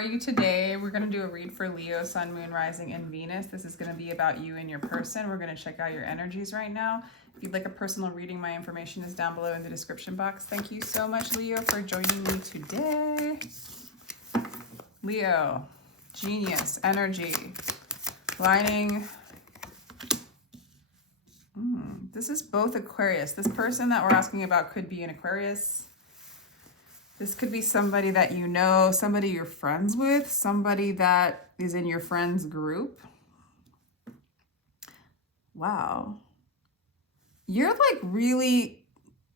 are you today? We're going to do a read for Leo, Sun, Moon, Rising, and Venus. This is going to be about you and your person. We're going to check out your energies right now. If you'd like a personal reading, my information is down below in the description box. Thank you so much, Leo, for joining me today. Leo, genius, energy, lining. This is both Aquarius. This person that we're asking about could be an Aquarius. This could be somebody that you know, somebody you're friends with, somebody that is in your friends group. Wow. You're like really,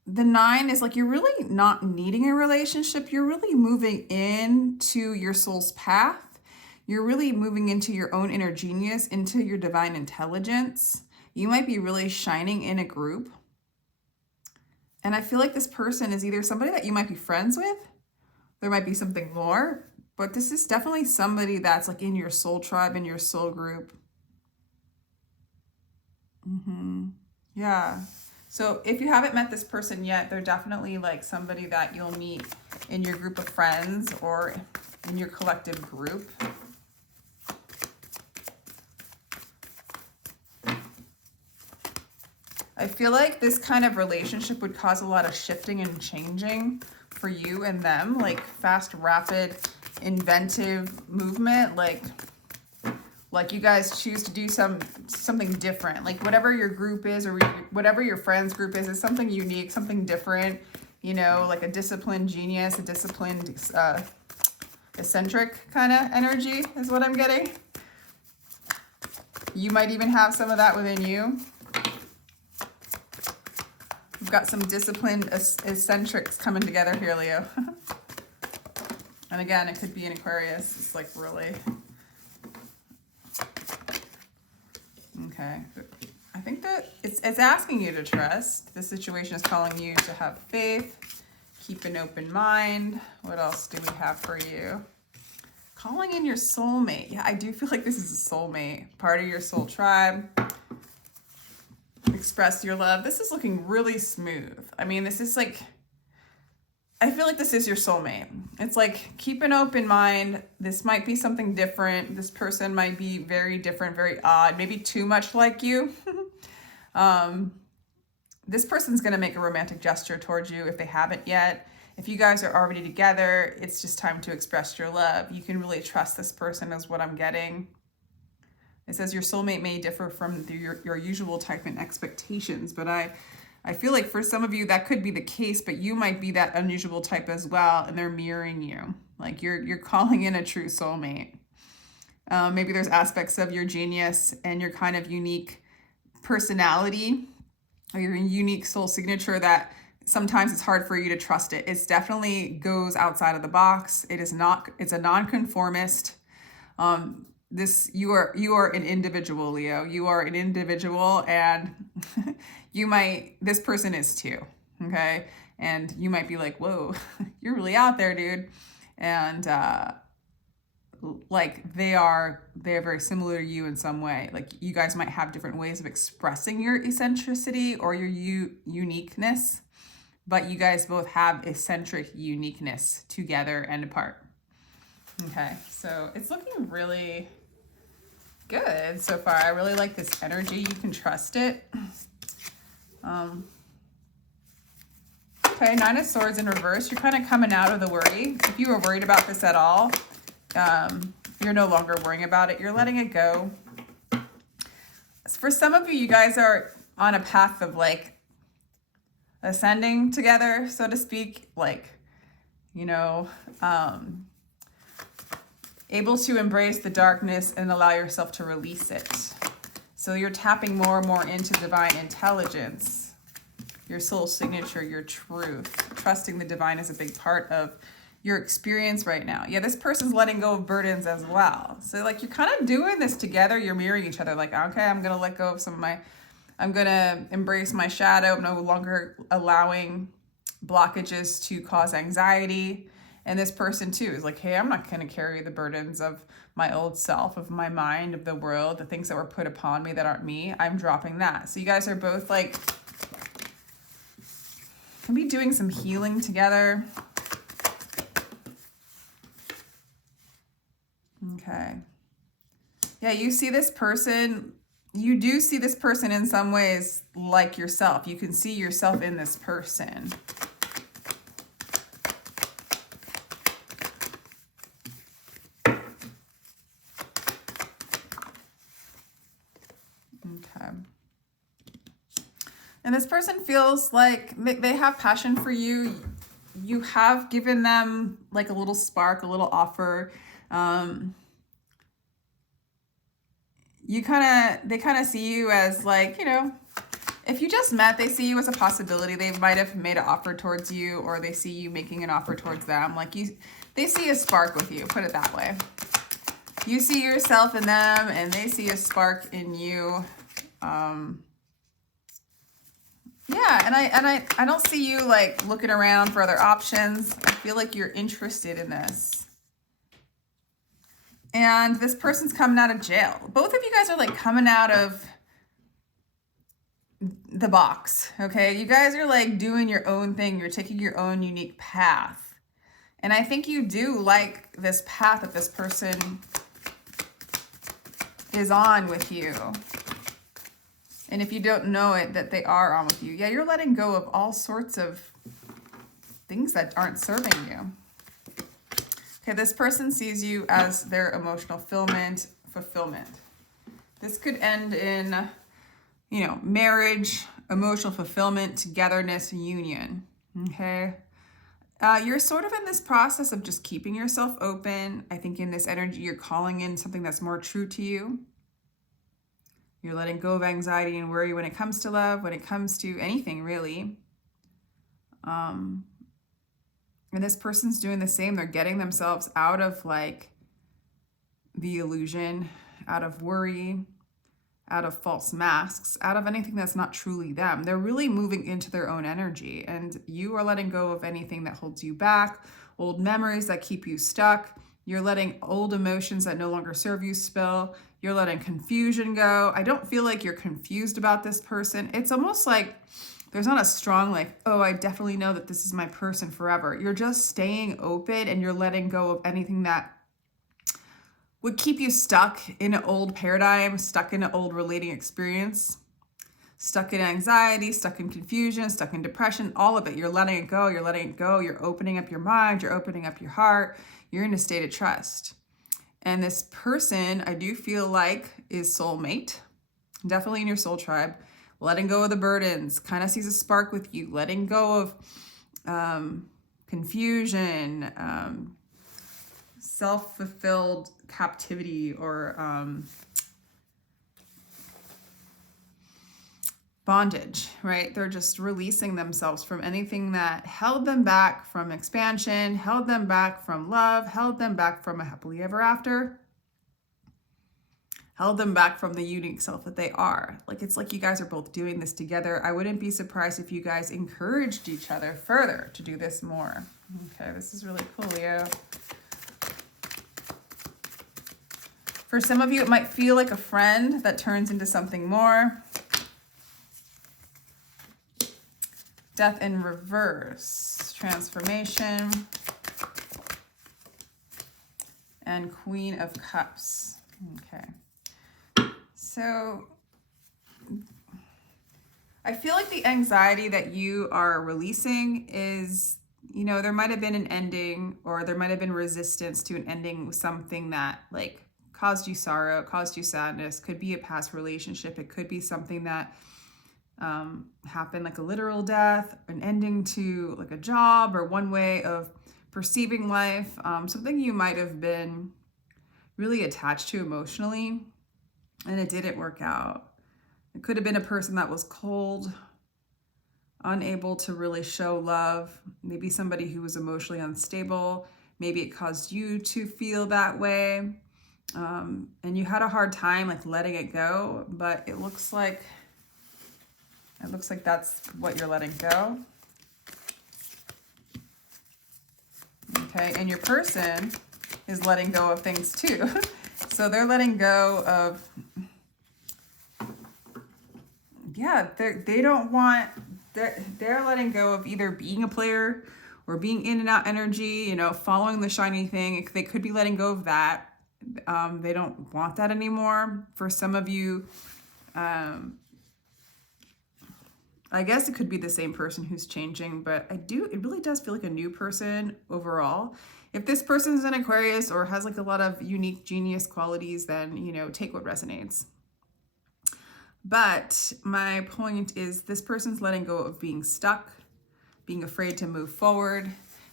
the 9 is like you're really not needing a relationship. You're really moving into your soul's path. You're really moving into your own inner genius, into your divine intelligence. You might be really shining in a group. And I feel like this person is either somebody that you might be friends with. There might be something more. But this is definitely somebody that's like in your soul tribe, in your soul group. Yeah. So if you haven't met this person yet, they're definitely like somebody that you'll meet in your group of friends or in your collective group. I feel like this kind of relationship would cause a lot of shifting and changing for you and them, like fast, rapid, inventive movement, like you guys choose to do something different, like whatever your group is or whatever your friends group is something unique, something different, you know, like a disciplined genius, a disciplined eccentric kind of energy is what I'm getting. You might even have some of that within you. We've got some disciplined eccentrics coming together here, Leo. And again, it could be an Aquarius. It's like really... Okay. I think that it's asking you to trust. The situation is calling you to have faith. Keep an open mind. What else do we have for you? Calling in your soulmate. Yeah, I do feel like this is a soulmate. Part of your soul tribe. Express your love. This is looking really smooth. I mean, this is like, I feel like this is your soulmate. It's like, keep an open mind. This might be something different. This person might be very different, very odd, maybe too much like you. This person's going to make a romantic gesture towards you if they haven't yet. If you guys are already together, it's just time to express your love. You can really trust this person is what I'm getting. It says your soulmate may differ from your usual type and expectations, but I feel like for some of you that could be the case, but you might be that unusual type as well, and they're mirroring you. Like you're calling in a true soulmate. Maybe there's aspects of your genius and your kind of unique personality or your unique soul signature that sometimes it's hard for you to trust it. It definitely goes outside of the box. It's a nonconformist. You are an individual, Leo. You are an individual, and this person is too, okay? And you might be like, whoa, you're really out there, dude. And like they're very similar to you in some way. Like you guys might have different ways of expressing your eccentricity or your uniqueness, but you guys both have eccentric uniqueness together and apart. Okay, so it's looking really good so far. I really like this energy. You can trust it. Okay, 9 of Swords in reverse. You're kind of coming out of the worry. If you were worried about this at all, you're no longer worrying about it. You're letting it go. For some of you, you guys are on a path of like ascending together, so to speak, like, you know, able to embrace the darkness and allow yourself to release it. So you're tapping more and more into divine intelligence, your soul signature, your truth. Trusting the divine is a big part of your experience right now. Yeah, this person's letting go of burdens as well. So like you're kind of doing this together. You're mirroring each other. Like, okay, I'm going to let go of I'm going to embrace my shadow. I'm no longer allowing blockages to cause anxiety. And this person too is like, hey, I'm not going to carry the burdens of my old self, of my mind, of the world, the things that were put upon me that aren't me. I'm dropping that. So you guys are both like, can be doing some healing together. Yeah, you see this person, you do see this person in some ways like yourself. You can see yourself in this person. Okay. And this person feels like they have passion for you. You have given them like a little spark, a little offer. They kind of see you as like, you know, if you just met, they see you as a possibility. They might have made an offer towards you, or they see you making an offer towards them. Like they see a spark with you, put it that way. You see yourself in them and they see a spark in you. Yeah, and I don't see you like looking around for other options. I feel like you're interested in this. And this person's coming out of jail. Both of you guys are like coming out of the box, okay? You guys are like doing your own thing. You're taking your own unique path. And I think you do like this path that this person is on with you. And if you don't know it, that they are on with you. Yeah, you're letting go of all sorts of things that aren't serving you. Okay, this person sees you as their emotional fulfillment. This could end in, you know, marriage, emotional fulfillment, togetherness, union. Okay. You're sort of in this process of just keeping yourself open. I think in this energy, you're calling in something that's more true to you. You're letting go of anxiety and worry when it comes to love, when it comes to anything really. And this person's doing the same. They're getting themselves out of like the illusion, out of worry, out of false masks, out of anything that's not truly them. They're really moving into their own energy, and you are letting go of anything that holds you back, old memories that keep you stuck. You're letting old emotions that no longer serve you spill. You're letting confusion go. I don't feel like you're confused about this person. It's almost like there's not a strong like, oh, I definitely know that this is my person forever. You're just staying open and you're letting go of anything that would keep you stuck in an old paradigm, stuck in an old relating experience, stuck in anxiety, stuck in confusion, stuck in depression, all of it. You're letting it go. You're letting it go. You're opening up your mind. You're opening up your heart. You're in a state of trust. And this person, I do feel like, is soulmate, definitely in your soul tribe, letting go of the burdens, kind of sees a spark with you, letting go of confusion, self-fulfilled captivity, or bondage, right? They're just releasing themselves from anything that held them back from expansion, held them back from love, held them back from a happily ever after, held them back from the unique self that they are. Like, it's like you guys are both doing this together. I wouldn't be surprised if you guys encouraged each other further to do this more. Okay, this is really cool, Leo. For some of you, it might feel like a friend that turns into something more. Death in reverse, transformation, and Queen of Cups. Okay. So I feel like the anxiety that you are releasing is, you know, there might have been an ending, or there might have been resistance to an ending with something that like caused you sorrow, caused you sadness. Could be a past relationship. It could be something that happened, like a literal death, an ending to like a job, or one way of perceiving life, something you might have been really attached to emotionally and it didn't work out. It could have been a person that was cold, unable to really show love, maybe somebody who was emotionally unstable. Maybe it caused you to feel that way, and you had a hard time like letting it go, but it looks like that's what you're letting go. Okay, and your person is letting go of things too. So they're letting go of, yeah, they don't want, they're letting go of either being a player or being in and out energy, you know, following the shiny thing. They could be letting go of that. They don't want that anymore. For some of you, I guess it could be the same person who's changing, but it really does feel like a new person overall. If this person's an Aquarius or has like a lot of unique genius qualities, then, you know, take what resonates. But my point is this person's letting go of being stuck, being afraid to move forward,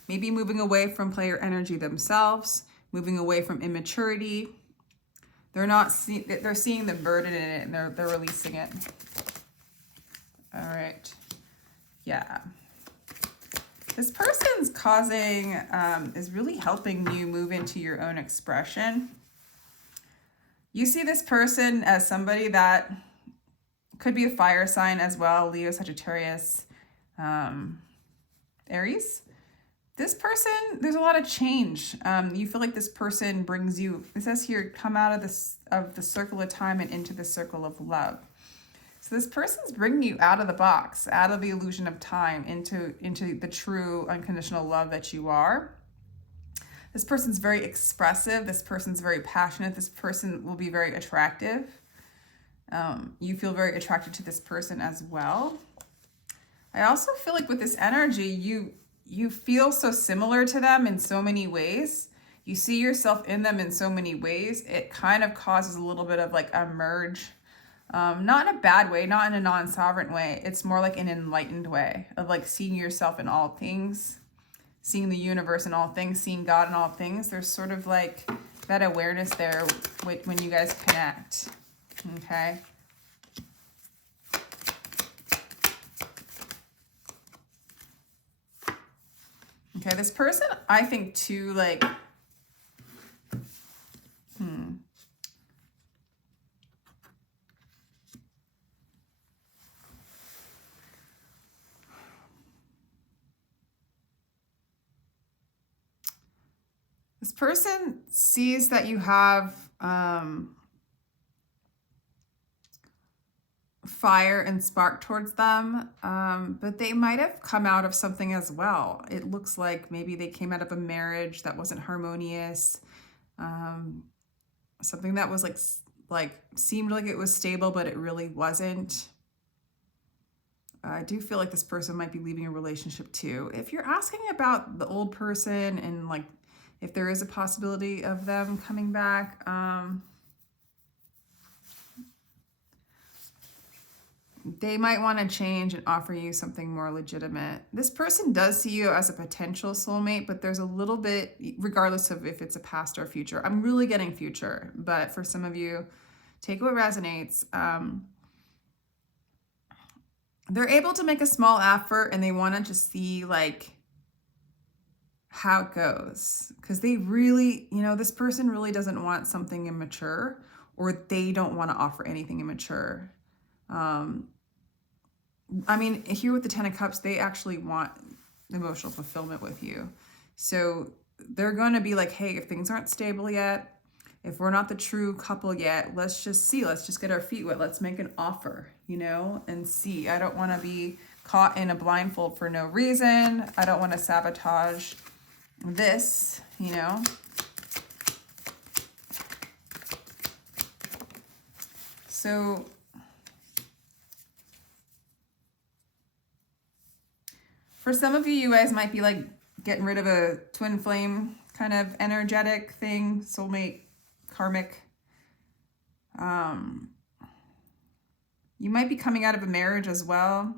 maybe moving away from player energy themselves, moving away from immaturity. They're seeing the burden in it and they're releasing it. All right. Yeah. This person's is really helping you move into your own expression. You see this person as somebody that could be a fire sign as well, Leo, Sagittarius, Aries. This person, there's a lot of change. You feel like this person brings you, it says here, come out of the circle of time and into the circle of love. So this person's bringing you out of the box, out of the illusion of time, into the true unconditional love that you are. This person's very expressive. This person's very passionate. This person will be very attractive. You feel very attracted to this person as well. I also feel like with this energy, you feel so similar to them in so many ways. You see yourself in them in so many ways. It kind of causes a little bit of like a merge. Not in a bad way, not in a non-sovereign way. It's more like an enlightened way of like seeing yourself in all things, seeing the universe in all things, seeing God in all things. There's sort of like that awareness there when you guys connect. Okay. Okay, this person, I think too, like, this person sees that you have fire and spark towards them, but they might have come out of something as well. It looks like maybe they came out of a marriage that wasn't harmonious, something that was like seemed like it was stable, but it really wasn't. I do feel like this person might be leaving a relationship too. If you're asking about the old person and like if there is a possibility of them coming back, they might want to change and offer you something more legitimate. This person does see you as a potential soulmate, but there's a little bit, regardless of if it's a past or future. I'm really getting future, but for some of you, take what resonates. They're able to make a small effort and they want to just see like how it goes. Because they really, you know, this person really doesn't want something immature, or they don't want to offer anything immature. I mean, here with the 10 of Cups, they actually want emotional fulfillment with you. So they're going to be like, hey, if things aren't stable yet, if we're not the true couple yet, let's just see. Let's just get our feet wet. Let's make an offer, you know, and see. I don't want to be caught in a blindfold for no reason. I don't want to sabotage this, you know. So for some of you, you guys might be like getting rid of a twin flame kind of energetic thing, soulmate, karmic. You might be coming out of a marriage as well.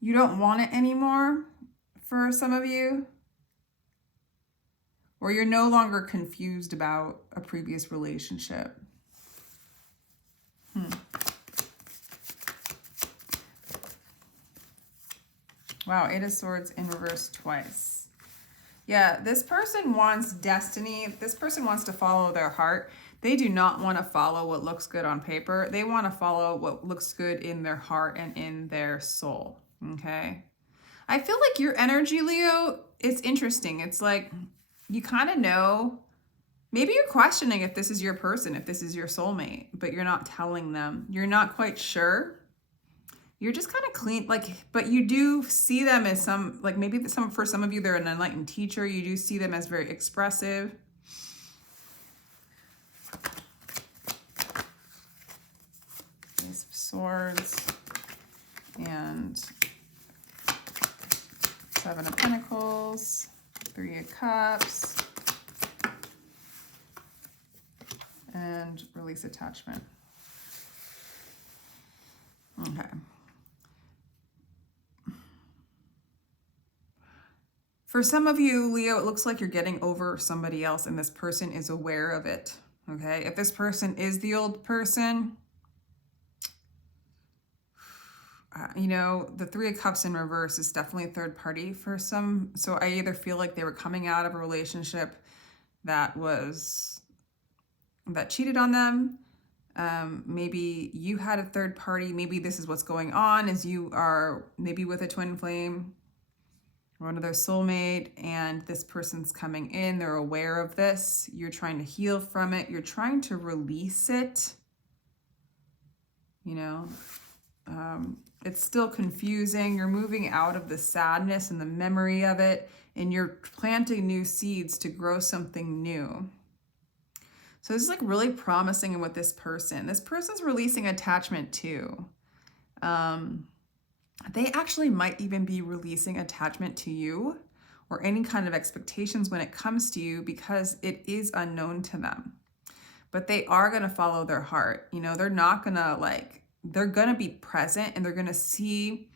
You don't want it anymore for some of you. Or you're no longer confused about a previous relationship. Wow, 8 of Swords in reverse twice. Yeah, this person wants destiny. This person wants to follow their heart. They do not want to follow what looks good on paper. They want to follow what looks good in their heart and in their soul, okay? I feel like your energy, Leo, it's interesting. It's like you kind of know, maybe you're questioning if this is your person, if this is your soulmate, but you're not telling them. You're not quite sure. You're just kind of clean, like, but you do see them as some, like maybe for some of you, they're an enlightened teacher. You do see them as very expressive. Swords and 7 of Pentacles, 3 of Cups, and release attachment. Okay. For some of you, Leo, it looks like you're getting over somebody else and this person is aware of it, okay? If this person is the old person, you know, the 3 of Cups in reverse is definitely a third party for some. So I either feel like they were coming out of a relationship that cheated on them. Maybe you had a third party. Maybe this is what's going on, is you are maybe with a twin flame or another soulmate, and this person's coming in. They're aware of this. You're trying to heal from it. You're trying to release it. You know, it's still confusing. You're moving out of the sadness and the memory of it, and you're planting new seeds to grow something new. So this is like really promising with this person. This person's releasing attachment too. They actually might even be releasing attachment to you or any kind of expectations when it comes to you, because it is unknown to them. But they are going to follow their heart. You know, they're not going to they're going to be present, and they're going to see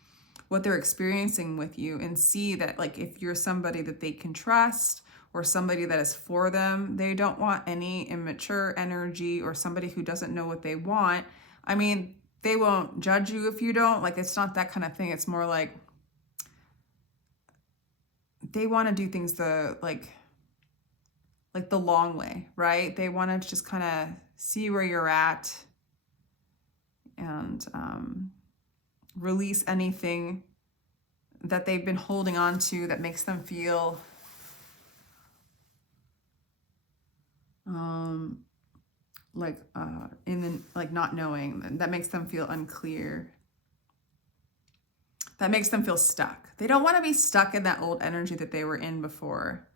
what they're experiencing with you and see that like if you're somebody that they can trust or somebody that is for them. They don't want any immature energy or somebody who doesn't know what they want. I mean, they won't judge you if you don't. Like, it's not that kind of thing. It's more like they want to do things the long way, right? They want to just kind of see where you're at and release anything that they've been holding on to that makes them feel not knowing, that makes them feel unclear, that makes them feel stuck. They don't want to be stuck in that old energy that they were in before.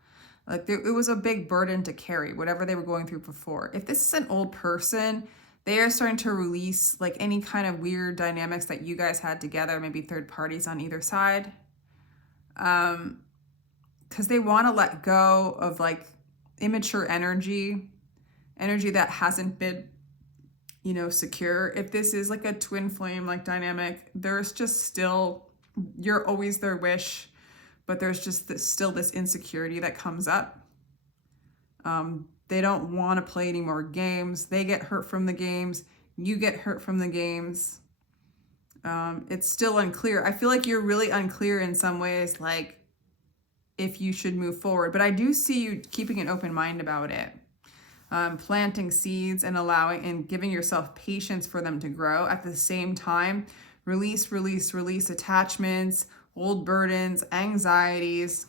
Like, it was a big burden to carry, whatever they were going through before. If this is an old person, they are starting to release like any kind of weird dynamics that you guys had together, maybe third parties on either side. Because they want to let go of like immature energy that hasn't been, you know, secure. If this is like a twin flame like dynamic, there's just still, you're always their wish, but there's just still this insecurity that comes up. They don't want to play any more games. They get hurt from the games. You get hurt from the games. It's still unclear. I feel like you're really unclear in some ways, like if you should move forward, but I do see you keeping an open mind about it. Planting seeds and allowing and giving yourself patience for them to grow. At the same time, release attachments, old burdens, anxieties.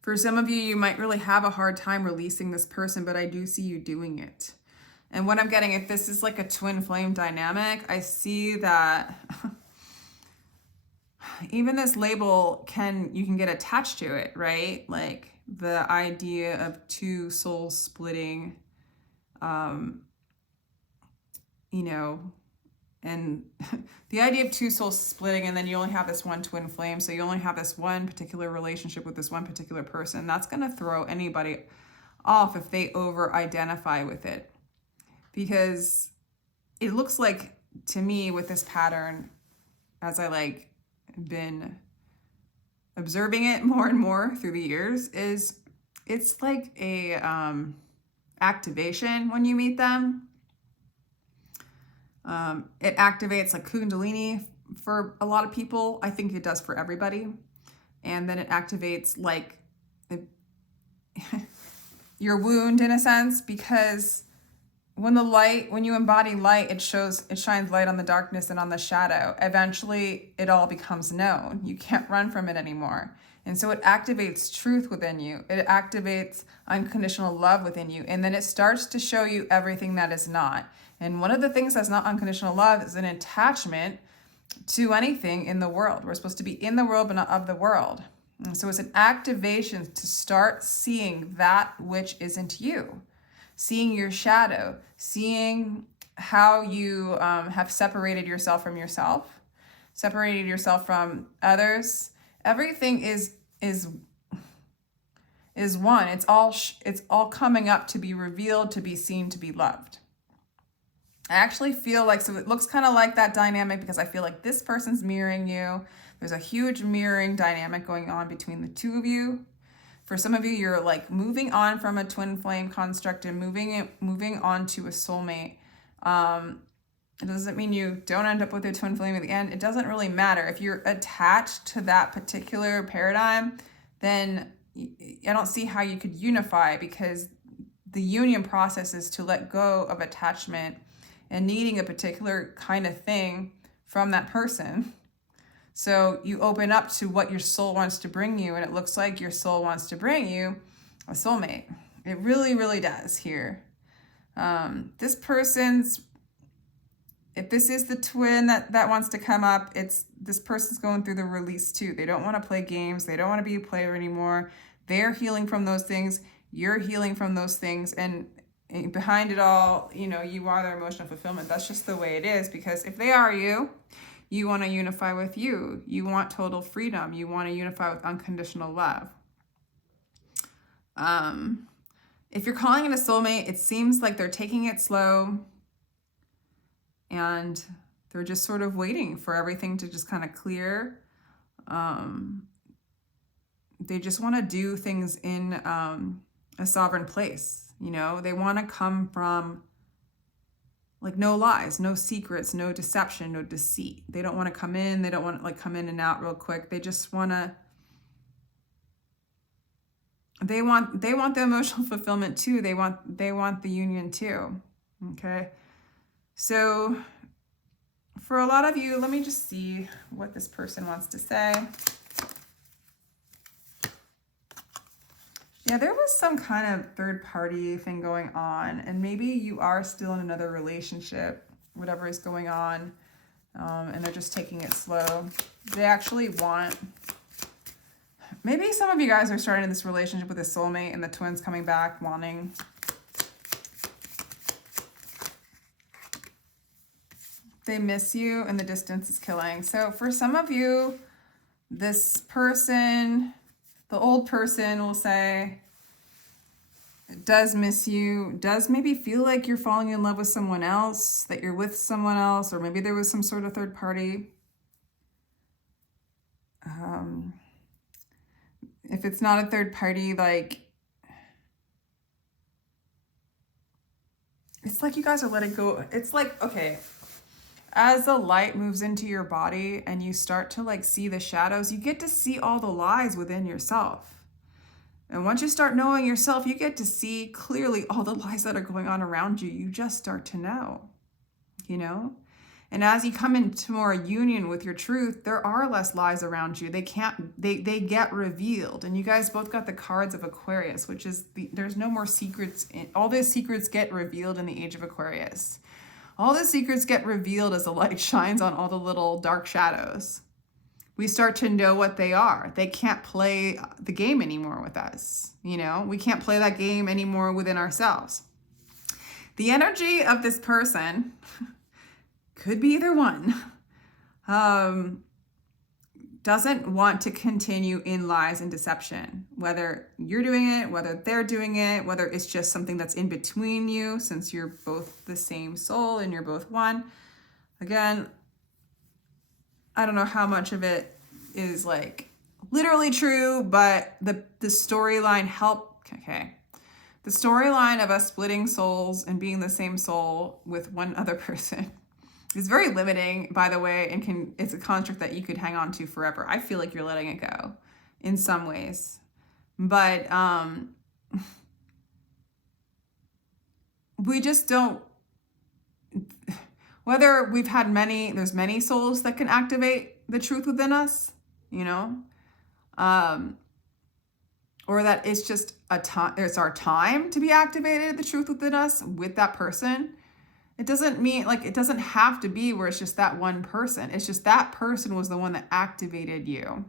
For some of you, you might really have a hard time releasing this person, but I do see you doing it. And what I'm getting, if this is like a twin flame dynamic, I see that even this label you can get attached to it, right? Like the idea of two souls splitting, you know, and the idea of two souls splitting, and then you only have this one twin flame. So you only have this one particular relationship with this one particular person. That's going to throw anybody off if they over-identify with it. Because it looks like, to me, with this pattern, as I been observing it more and more through the years, is it's like a activation when you meet them. It activates like Kundalini for a lot of people. I think it does for everybody. And then it activates like your wound in a sense, because when you embody light, it shines light on the darkness and on the shadow. Eventually it all becomes known. You can't run from it anymore. And so it activates truth within you. It activates unconditional love within you. And then it starts to show you everything that is not. And one of the things that's not unconditional love is an attachment to anything in the world. We're supposed to be in the world, but not of the world. And so it's an activation to start seeing that which isn't you. Seeing your shadow, seeing how you have separated yourself from yourself, separated yourself from others. Everything is one. It's all coming up to be revealed, to be seen, to be loved. I actually feel like, so it looks kind of like that dynamic because I feel like this person's mirroring you. There's a huge mirroring dynamic going on between the two of you. For some of you, you're like moving on from a twin flame construct and moving on to a soulmate. It doesn't mean you don't end up with your twin flame at the end. It doesn't really matter. If you're attached to that particular paradigm, then I don't see how you could unify, because the union process is to let go of attachment and needing a particular kind of thing from that person. So you open up to what your soul wants to bring you, and it looks like your soul wants to bring you a soulmate. It really, really does here. This person's, if this is the twin that wants to come up, this person's going through the release too. They don't want to play games. They don't want to be a player anymore. They're healing from those things. You're healing from those things. And behind it all, you are their emotional fulfillment. That's just the way it is, because if they are you, you want to unify with you. You want total freedom. You want to unify with unconditional love. If you're calling it a soulmate, it seems like they're taking it slow and they're just sort of waiting for everything to just kind of clear. They just want to do things in a sovereign place. They want to come from like no lies, no secrets, no deception, no deceit. They don't want to come in. They don't want to like come in and out real quick. They just want to, they want the emotional fulfillment too. They want the union too. Okay. So for a lot of you, let me just see what this person wants to say. Yeah, there was some kind of third party thing going on, and maybe you are still in another relationship, whatever is going on, and they're just taking it slow. They actually want, maybe some of you guys are starting this relationship with a soulmate and the twins coming back wanting. They miss you and the distance is killing. So for some of you, this person, the old person, will say, does miss you, does maybe feel like you're falling in love with someone else, that you're with someone else, or maybe there was some sort of third party. If it's not a third party, like, it's like you guys are letting go. It's like, okay, as the light moves into your body and you start to like see the shadows, you get to see all the lies within yourself. And once you start knowing yourself, you get to see clearly all the lies that are going on around you. You just start to know, And as you come into more union with your truth, there are less lies around you. They get revealed. And you guys both got the cards of Aquarius, which is, there's no more secrets. All those secrets get revealed in the age of Aquarius. All the secrets get revealed as the light shines on all the little dark shadows. We start to know what they are. They can't play the game anymore with us. We can't play that game anymore within ourselves. The energy of this person could be either one. Doesn't want to continue in lies and deception. Whether you're doing it, whether they're doing it, whether it's just something that's in between you, since you're both the same soul and you're both one. Again, I don't know how much of it is like literally true, but the storyline the storyline of us splitting souls and being the same soul with one other person is very limiting, by the way, and it's a construct that you could hang on to forever. I feel like you're letting it go in some ways, but we just don't. Whether we've had there's many souls that can activate the truth within us, or that it's just it's our time to be activated, the truth within us with that person. It doesn't mean, like, it doesn't have to be where it's just that one person. It's just that person was the one that activated you.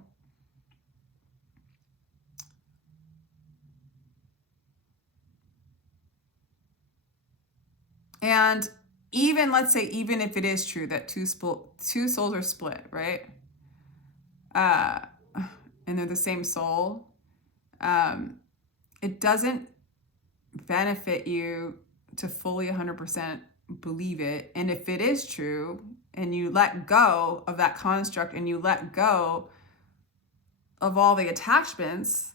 And even, let's say, even if it is true that two souls are split, right? And they're the same soul, it doesn't benefit you to fully 100% believe it. And if it is true and you let go of that construct and you let go of all the attachments,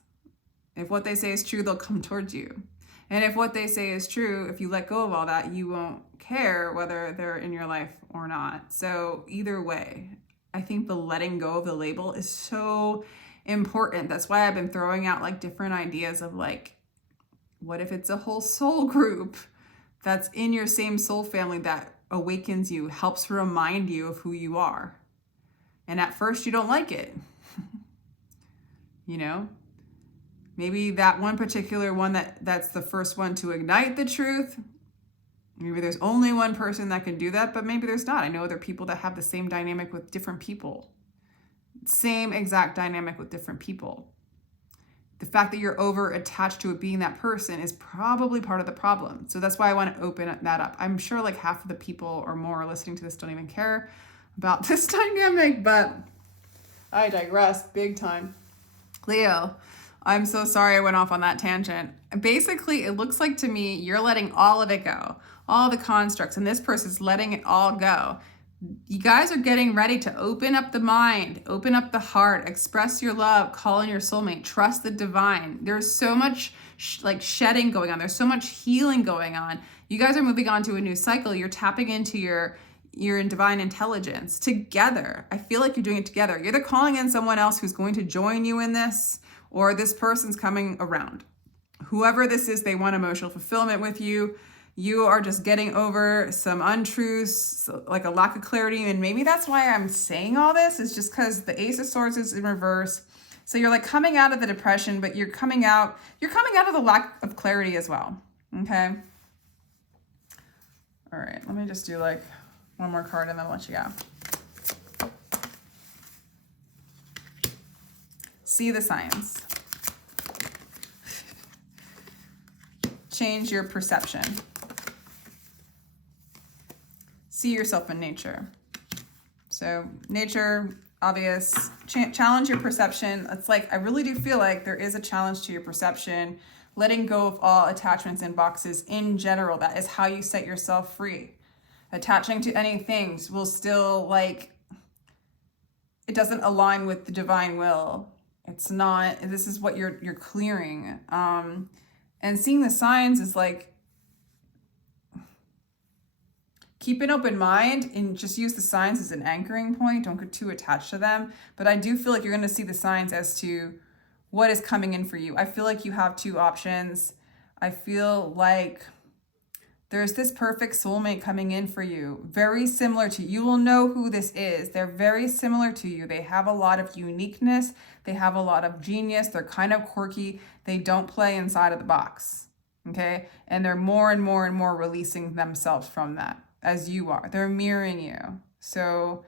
if what they say is true, they'll come towards you. And if what they say is true, if you let go of all that, you won't care whether they're in your life or not. So either way, I think the letting go of the label is so important. That's why I've been throwing out like different ideas of like, what if it's a whole soul group that's in your same soul family that awakens you, helps remind you of who you are. And at first you don't like it. You know, maybe that one particular one that's the first one to ignite the truth. Maybe there's only one person that can do that, but maybe there's not. I know there are people that have the same dynamic with different people. Same exact dynamic with different people. The fact that you're over attached to it being that person is probably part of the problem. So that's why I want to open that up. I'm sure like half of the people or more listening to this don't even care about this dynamic, but I digress big time. Leo, I'm so sorry I went off on that tangent. Basically, it looks like to me you're letting all of it go, all the constructs, and this person's letting it all go. You guys are getting ready to open up the mind, open up the heart, express your love, call in your soulmate, trust the divine. There's so much like shedding going on. There's so much healing going on. You guys are moving on to a new cycle. You're tapping into your divine intelligence together. I feel like you're doing it together. You're either calling in someone else who's going to join you in this, or this person's coming around. Whoever this is, they want emotional fulfillment with you. You are just getting over some untruths, like a lack of clarity. And maybe that's why I'm saying all this, is just because the Ace of Swords is in reverse. So you're like coming out of the depression, but you're coming out of the lack of clarity as well. Okay. All right. Let me just do like one more card and then I'll let you go. See the signs. Change your perception. See yourself in nature. So nature, obvious, challenge your perception. It's like, I really do feel like there is a challenge to your perception, letting go of all attachments and boxes in general. That is how you set yourself free. Attaching to any things will still like, it doesn't align with the divine will. It's not, this is what you're clearing. And seeing the signs is like, keep an open mind and just use the signs as an anchoring point. Don't get too attached to them. But I do feel like you're going to see the signs as to what is coming in for you. I feel like you have two options. I feel like there's this perfect soulmate coming in for you. Very similar to you. You will know who this is. They're very similar to you. They have a lot of uniqueness. They have a lot of genius. They're kind of quirky. They don't play inside of the box. Okay? And they're more and more and more releasing themselves from that, as you are. They're mirroring you. So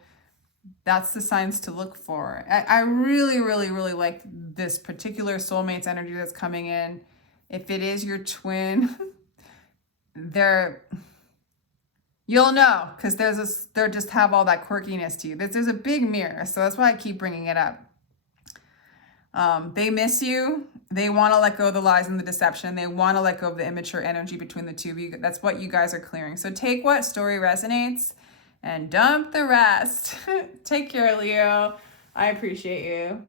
that's the signs to look for. I really, really, really like this particular soulmate's energy that's coming in. If it is your twin, you'll know, because they just have all that quirkiness to you. There's a big mirror. So that's why I keep bringing it up. They miss you. They want to let go of the lies and the deception. They want to let go of the immature energy between the two of you. That's what you guys are clearing. So take what story resonates and dump the rest. Take care, Leo. I appreciate you.